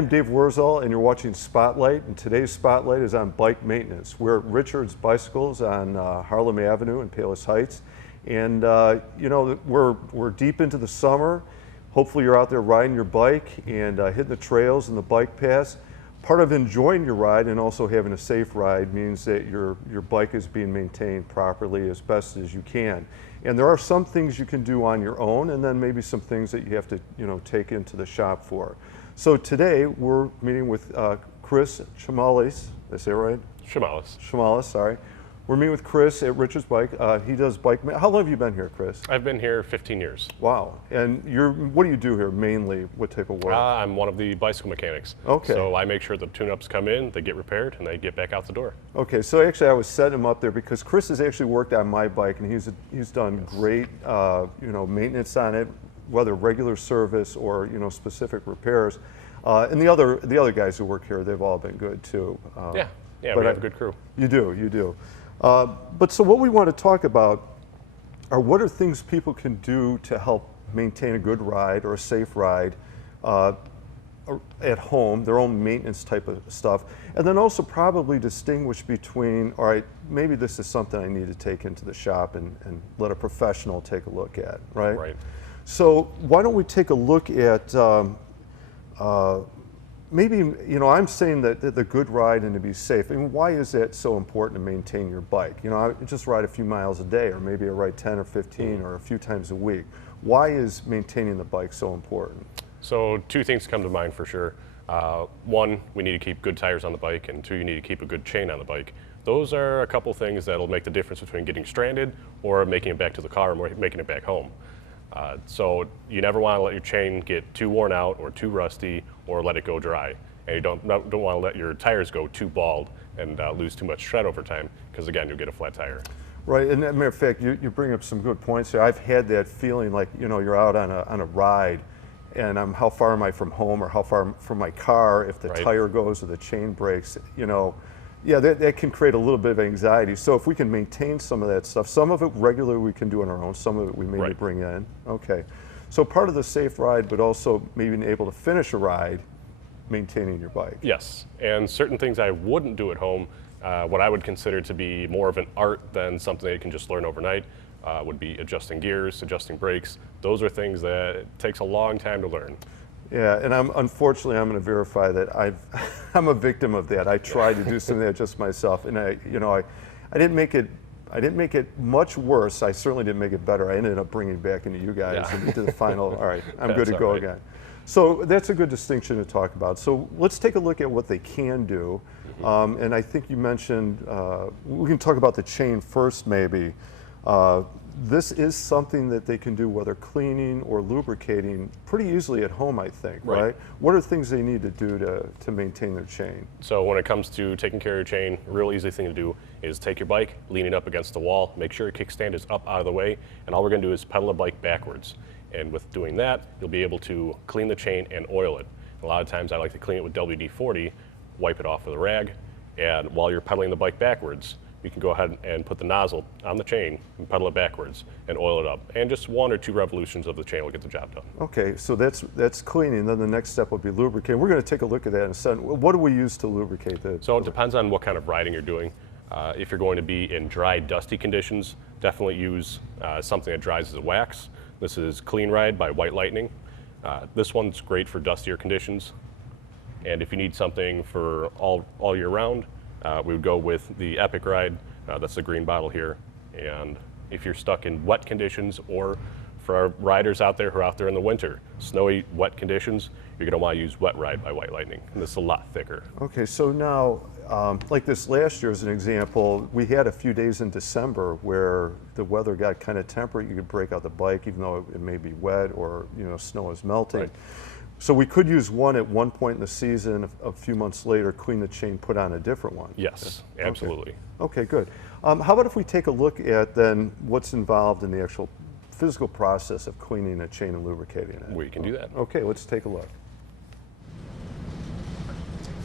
I'm Dave Wurzel, and you're watching Spotlight, and today's Spotlight is on bike maintenance. We're at Richard's Bicycles on Harlem Avenue in Palos Heights, and you know, we're deep into the summer. Hopefully you're out there riding your bike and hitting the trails and the bike paths. Part of enjoying your ride and also having a safe ride means that your bike is being maintained properly as best as you can. And there are some things you can do on your own, and then maybe some things that you have to, you know, take into the shop for. So today we're meeting with Chris Chamales. Did I say it right? Chamales. Chamales, sorry. We're meeting with Chris at Richard's Bike. He does bike. How long have you been here, Chris? I've been here 15 years. Wow. And what do you do here mainly? What type of work? I'm one of the bicycle mechanics. Okay. So I make sure the tune-ups come in, they get repaired, and they get back out the door. Okay. So actually, I was setting him up there because Chris has actually worked on my bike, and he's done great, you know, maintenance on it, whether regular service or, you know, specific repairs. And the other guys who work here, they've all been good too. Yeah, we have a good crew. You do. But so what we want to talk about are what are things people can do to help maintain a good ride or a safe ride at home, their own maintenance type of stuff, and then also probably distinguish between, all right, maybe this is something I need to take into the shop and let a professional take a look at, right? Right. So why don't we take a look at maybe, you know, I'm saying that the good ride and to be safe. I mean, why is that so important to maintain your bike? You know, I just ride a few miles a day, or maybe I ride 10 or 15 or a few times a week. Why is maintaining the bike so important? So two things come to mind for sure. One, we need to keep good tires on the bike, and two, you need to keep a good chain on the bike. Those are a couple things that'll make the difference between getting stranded or making it back to the car or making it back home. So you never want to let your chain get too worn out or too rusty or let it go dry. And you don't want to let your tires go too bald and lose too much tread over time, because again, you'll get a flat tire. Right, and as a matter of fact, you bring up some good points here. I've had that feeling like, you know, you're out on a ride and how far am I from home or how far from my car if the Right. tire goes or the chain breaks, you know. Yeah, that can create a little bit of anxiety. So if we can maintain some of that stuff, some of it regularly we can do on our own, some of it we maybe Right. bring in. Okay. So part of the safe ride, but also maybe being able to finish a ride, maintaining your bike. Yes, and certain things I wouldn't do at home, what I would consider to be more of an art than something that you can just learn overnight, would be adjusting gears, adjusting brakes. Those are things that it takes a long time to learn. Yeah, and unfortunately I'm going to verify that I'm a victim of that. I tried to do some of that just myself, and I didn't make it much worse. I certainly didn't make it better. I ended up bringing it back into you guys Yeah. and into the final. All right, I'm good to That's go all right. again. So that's a good distinction to talk about. So let's take a look at what they can do. And I think you mentioned we can talk about the chain first, maybe. This is something that they can do, whether cleaning or lubricating, pretty easily at home, I think, right? What are things they need to do to maintain their chain? So when it comes to taking care of your chain, a real easy thing to do is take your bike, lean it up against the wall, make sure your kickstand is up out of the way, and all we're going to do is pedal the bike backwards. And with doing that, you'll be able to clean the chain and oil it. A lot of times I like to clean it with WD-40, wipe it off with a rag, and while you're pedaling the bike backwards, you can go ahead and put the nozzle on the chain and pedal it backwards and oil it up. And just 1 or 2 revolutions of the chain will get the job done. Okay, so that's cleaning. Then the next step will be lubricating. We're going to take a look at that in a second. What do we use to lubricate that? So it depends on what kind of riding you're doing. If you're going to be in dry, dusty conditions, definitely use something that dries as a wax. This is Clean Ride by White Lightning. This one's great for dustier conditions. And if you need something for all year round, we would go with the Epic Ride. That's the green bottle here. And if you're stuck in wet conditions, or for our riders out there who are out there in the winter, snowy, wet conditions, you're going to want to use Wet Ride by White Lightning. And this is a lot thicker. Okay, so now, like this last year as an example, we had a few days in December where the weather got kind of temperate. You could break out the bike even though it may be wet or, you know, snow is melting. Right. So we could use one at one point in the season, a few months later, clean the chain, put on a different one. Yes, absolutely. Okay, good. How about if we take a look at then what's involved in the actual physical process of cleaning a chain and lubricating it? We can do that. Okay, let's take a look.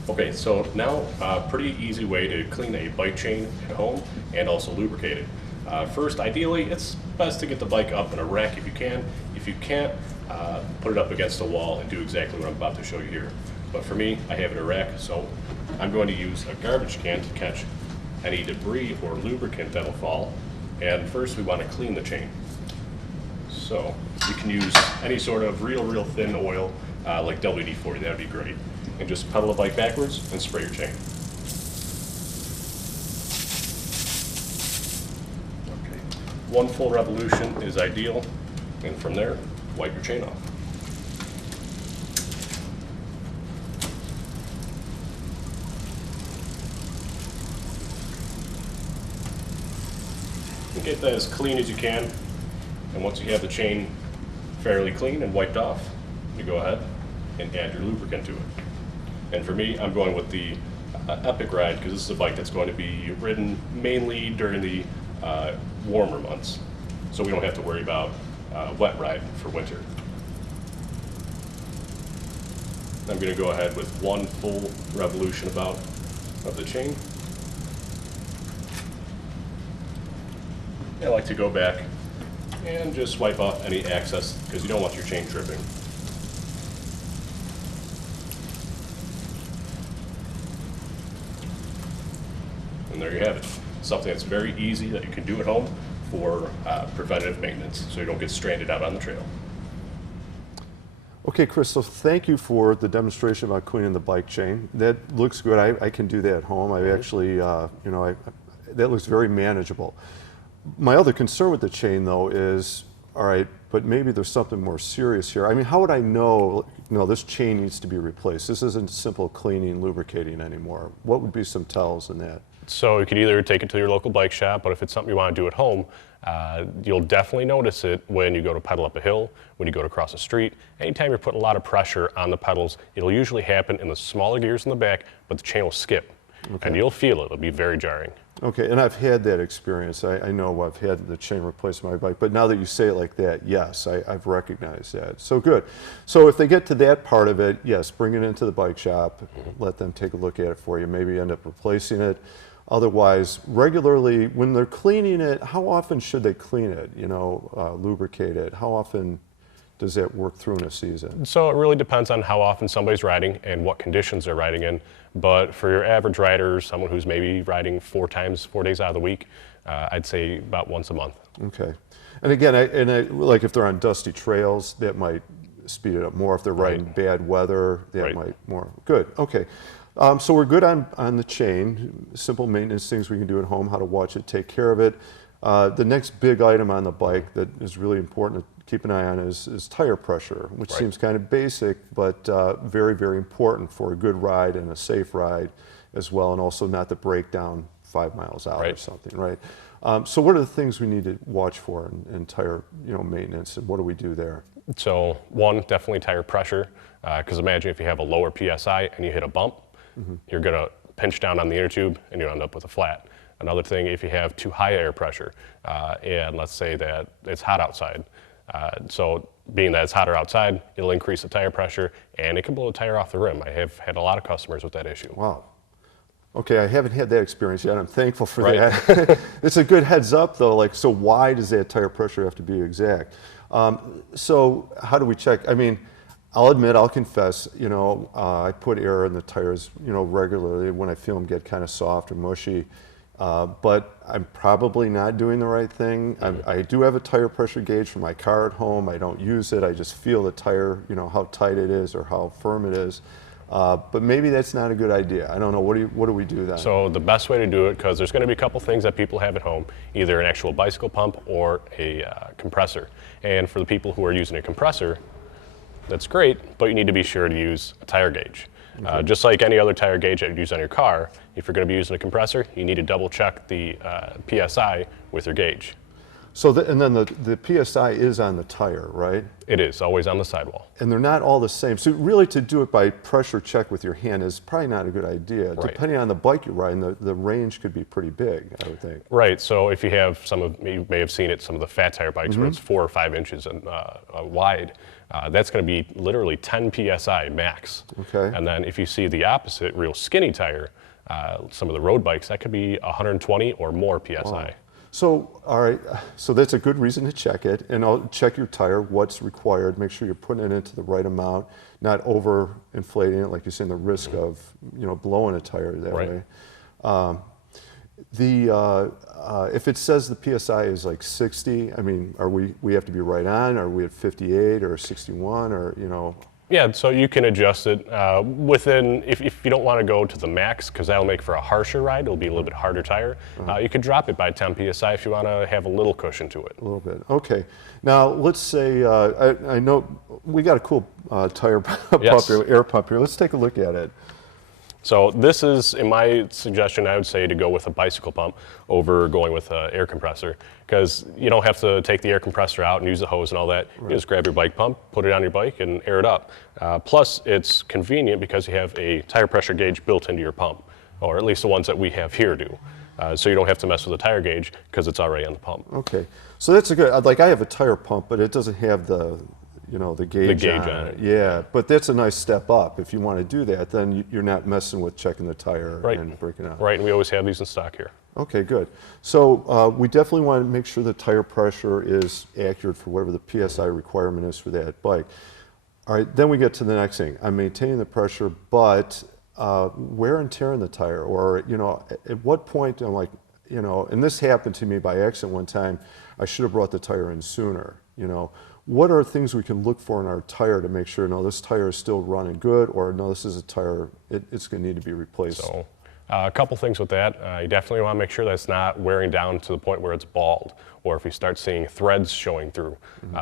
Okay, so now a pretty easy way to clean a bike chain at home and also lubricate it. First, ideally, it's best to get the bike up in a rack if you can. If you can't, put it up against the wall and do exactly what I'm about to show you here. But for me, I have it in a rack, so I'm going to use a garbage can to catch any debris or lubricant that'll fall. And first we want to clean the chain. So you can use any sort of real thin oil, like WD-40, that would be great. And just pedal the bike backwards and spray your chain. Okay. One full revolution is ideal, and from there, wipe your chain off. And get that as clean as you can. And once you have the chain fairly clean and wiped off, you go ahead and add your lubricant to it. And for me, I'm going with the Epic Ride because this is a bike that's going to be ridden mainly during the warmer months. So we don't have to worry about wet ride for winter. I'm going to go ahead with one full revolution about of the chain. I like to go back and just wipe off any excess because you don't want your chain tripping. And there you have it. Something that's very easy that you can do at home for preventative maintenance so you don't get stranded out on the trail. Okay, Chris, so thank you for the demonstration about cleaning the bike chain. That looks good. I can do that at home. I actually, that looks very manageable. My other concern with the chain, though, is, all right, but maybe there's something more serious here. I mean, how would I know, this chain needs to be replaced? This isn't simple cleaning, lubricating anymore. What would be some tells in that? So you could either take it to your local bike shop, but if it's something you want to do at home, you'll definitely notice it when you go to pedal up a hill, when you go to cross a street. Anytime you're putting a lot of pressure on the pedals, it'll usually happen in the smaller gears in the back, but the chain will skip. Okay. And you'll feel it. It'll be very jarring. Okay, and I've had that experience. I know I've had the chain replaced on my bike, but now that you say it like that, yes, I've recognized that. So good. So if they get to that part of it, yes, bring it into the bike shop, let them take a look at it for you, maybe end up replacing it. Otherwise, regularly, when they're cleaning it, how often should they clean it, lubricate it? How often does that work through in a season? So it really depends on how often somebody's riding and what conditions they're riding in. But for your average rider, someone who's maybe riding 4 days out of the week, I'd say about once a month. Okay. And again, like if they're on dusty trails, that might speed it up more. If they're riding bad weather, that might more. Good. Okay. So we're good on the chain, simple maintenance things we can do at home, how to watch it, take care of it. The next big item on the bike that is really important to keep an eye on is tire pressure, which seems kind of basic, but very, very important for a good ride and a safe ride as well, and also not to break down 5 miles out or something, right? So what are the things we need to watch for in tire maintenance, and what do we do there? So one, definitely tire pressure, because imagine if you have a lower PSI and you hit a bump, you're going to pinch down on the inner tube and you end up with a flat. Another thing, if you have too high air pressure, and let's say that it's hot outside, so being that it's hotter outside, it'll increase the tire pressure and it can blow the tire off the rim. I have had a lot of customers with that issue. Wow. Okay, I haven't had that experience yet. I'm thankful for that. It's a good heads up though, so why does that tire pressure have to be exact? So how do we check? I mean, I'll admit, I'll confess, I put air in the tires, regularly when I feel them get kind of soft or mushy. But I'm probably not doing the right thing. I do have a tire pressure gauge for my car at home. I don't use it. I just feel the tire, how tight it is or how firm it is. But maybe that's not a good idea. I don't know. What do we do then? So the best way to do it, because there's going to be a couple things that people have at home, either an actual bicycle pump or a compressor. And for the people who are using a compressor, that's great, but you need to be sure to use a tire gauge. Just like any other tire gauge that you use on your car, if you're going to be using a compressor, you need to double check the PSI with your gauge. So and then the PSI is on the tire, right? It is, always on the sidewall. And they're not all the same. So really to do it by pressure check with your hand is probably not a good idea. Right. Depending on the bike you're riding, the range could be pretty big, I would think. Right, so if you have you may have seen it, some of the fat tire bikes where it's 4 or 5 inches wide, that's going to be literally 10 PSI max. Okay. And then if you see the opposite, real skinny tire, some of the road bikes, that could be 120 or more PSI. Wow. So, all right, so that's a good reason to check it, and I'll check your tire, what's required, make sure you're putting it into the right amount, not over inflating it, like you're saying, the risk of, blowing a tire that Right. way. If it says the PSI is like 60, I mean, we have to be right on? Are we at 58 or 61 or? Yeah, so you can adjust it within, if you don't want to go to the max, because that'll make for a harsher ride, it'll be a little bit harder tire, you could drop it by 10 PSI if you want to have a little cushion to it. A little bit. Okay. Now, let's say, I know we got a cool tire pump Yes. here, air pump here. Let's take a look at it. So this is, in my suggestion, I would say to go with a bicycle pump over going with an air compressor, because you don't have to take the air compressor out and use the hose and all that. You just grab your bike pump, put it on your bike, and air it up. Plus, it's convenient because you have a tire pressure gauge built into your pump, or at least the ones that we have here do. So you don't have to mess with the tire gauge because it's already on the pump. Okay. So that's a good, like I have a tire pump, but it doesn't have the gauge, gauge on on it. it. Yeah, but that's a nice step up. If you want to do that, then you're not messing with checking the tire Right. and breaking out. Right, and we always have these in stock here. Okay, good. So we definitely want to make sure the tire pressure is accurate for whatever the PSI requirement is for that bike. All right, then we get to the next thing. I'm maintaining the pressure, but wear and tear in the tire, or at what point I'm like, and this happened to me by accident one time. I should have brought the tire in sooner. What are things we can look for in our tire to make sure, no, this tire is still running good, or no, this is a tire, it's going to need to be replaced? So a couple things with that. You definitely want to make sure that it's not wearing down to the point where it's bald, or if you start seeing threads showing through,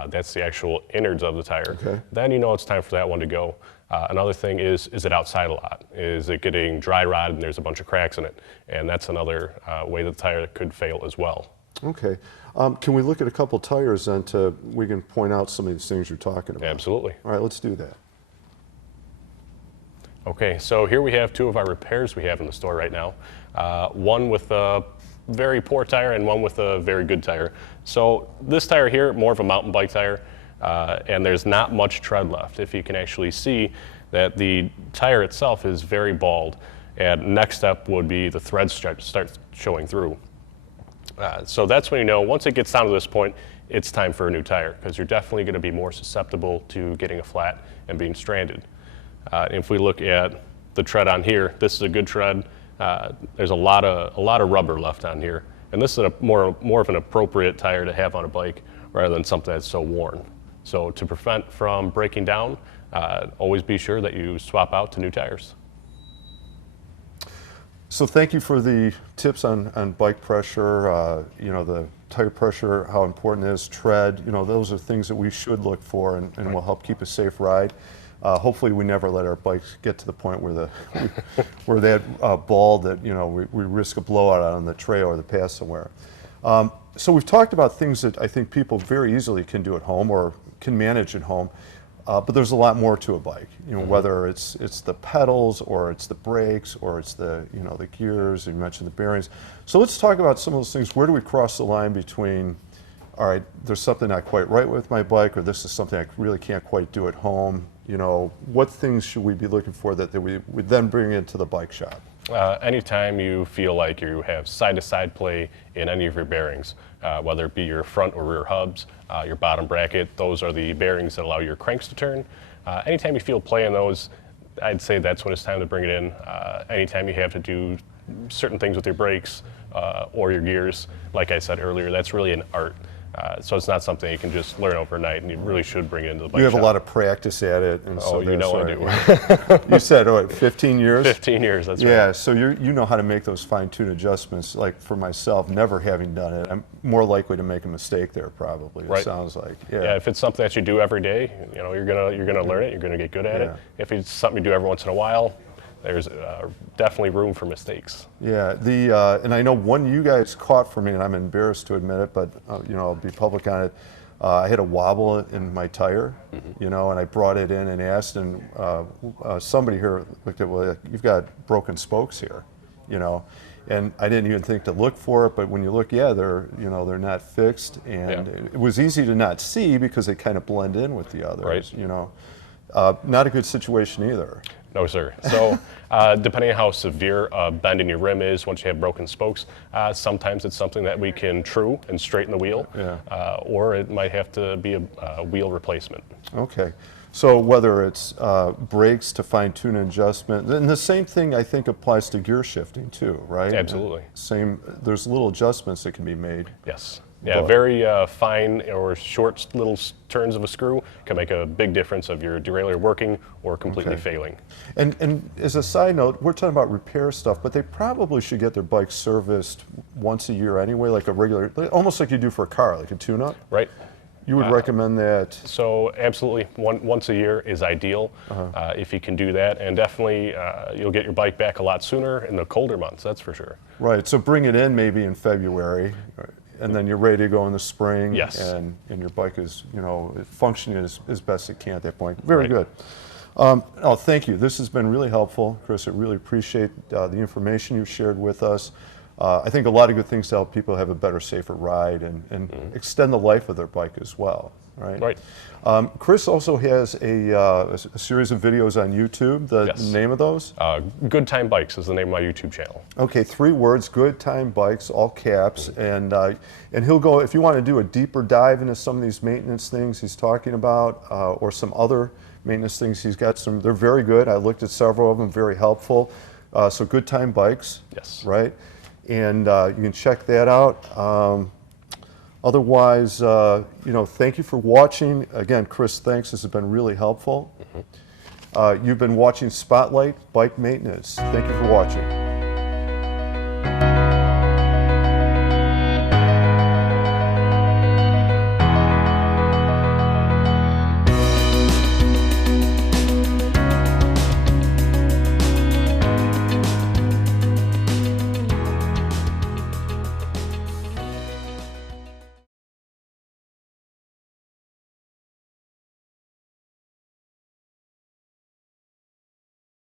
that's the actual innards of the tire. Okay. Then you know it's time for that one to go. Another thing is it outside a lot? Is it getting dry rot and there's a bunch of cracks in it? And that's another way that the tire could fail as well. Okay. Can we look at a couple tires then we can point out some of these things you're talking about? Absolutely. All right, let's do that. Okay, so here we have two of our repairs we have in the store right now. One with a very poor tire and one with a very good tire. So this tire here, more of a mountain bike tire, and there's not much tread left. If you can actually see that the tire itself is very bald, and next step would be the threads start showing through. So that's when you know, once it gets down to this point, it's time for a new tire, because you're definitely going to be more susceptible to getting a flat and being stranded. If we look at the tread on here, this is a good tread. There's a lot of rubber left on here, and this is more of an appropriate tire to have on a bike rather than something that's so worn. So to prevent from breaking down, always be sure that you swap out to new tires. So thank you for the tips on bike pressure, the tire pressure, how important it is, tread, those are things that we should look for and will help keep a safe ride. Hopefully we never let our bikes get to the point where we're that bald that we risk a blowout on the trail or the path somewhere. So we've talked about things that I think people very easily can do at home or can manage at home, but there's a lot more to a bike. Whether it's the pedals or it's the brakes or it's the the gears. You mentioned the bearings. So let's talk about some of those things. Where do we cross the line between, all right, there's something not quite right with my bike, or this is something I really can't quite do at home? What things should we be looking for that we would then bring into the bike shop? Anytime you feel like you have side-to-side play in any of your bearings, whether it be your front or rear hubs, your bottom bracket, those are the bearings that allow your cranks to turn. Anytime you feel play in those, I'd say that's when it's time to bring it in. Anytime you have to do certain things with your brakes or your gears, like I said earlier, that's really an art. So it's not something you can just learn overnight, and you really should bring it into the bike You have shop. a lot of practice at it. And so you know I do. You said, 15 years? 15 years, that's right. Yeah, so you know how to make those fine-tune adjustments. Like for myself, never having done it, I'm more likely to make a mistake there probably, Right. it sounds like. Yeah, if it's something that you do every day, you're gonna learn it, you're gonna get good at Yeah. it. If it's something you do every once in a while, there's definitely room for mistakes. Yeah, and I know one you guys caught for me, and I'm embarrassed to admit it, but I'll be public on it. I had a wobble in my tire, and I brought it in and asked, and somebody here looked at, well, you've got broken spokes here, and I didn't even think to look for it, but when you look, yeah, they're not fixed, and Yeah. it was easy to not see because they kind of blend in with the others, Right. Not a good situation either. No, sir. So, depending on how severe a bend in your rim is, once you have broken spokes, sometimes it's something that we can true and straighten the wheel, Yeah. or it might have to be a wheel replacement. Okay. So whether it's brakes to fine-tune adjustment, and the same thing I think applies to gear shifting too, right? Absolutely. Same. There's little adjustments that can be made. Yes. Yeah, But- very fine or short little turns of a screw can make a big difference of your derailleur working or completely Okay. failing. And as a side note, we're talking about repair stuff, but they probably should get their bike serviced once a year anyway, like a regular, almost like you do for a car, like a tune-up. Right? You would recommend that? So absolutely, once a year is ideal if you can do that, and definitely you'll get your bike back a lot sooner in the colder months. That's for sure. Right. So bring it in maybe in February, and then you're ready to go in the spring. Yes. And your bike is, functioning as best it can at that point. Very Right. good. Thank you. This has been really helpful, Chris. I really appreciate the information you've shared with us. I think a lot of good things to help people have a better, safer ride and extend the life of their bike as well. Right. Right. Chris also has a series of videos on YouTube. The Yes. name of those? Good Time Bikes is the name of my YouTube channel. Okay, 3 words, Good Time Bikes, all caps, and he'll go, if you want to do a deeper dive into some of these maintenance things he's talking about, or some other maintenance things, he's got some, they're very good. I looked at several of them, very helpful. So Good Time Bikes, Yes. right? And you can check that out. Otherwise, thank you for watching. Again, Chris, thanks, this has been really helpful. You've been watching Spotlight Bike Maintenance. Thank you for watching.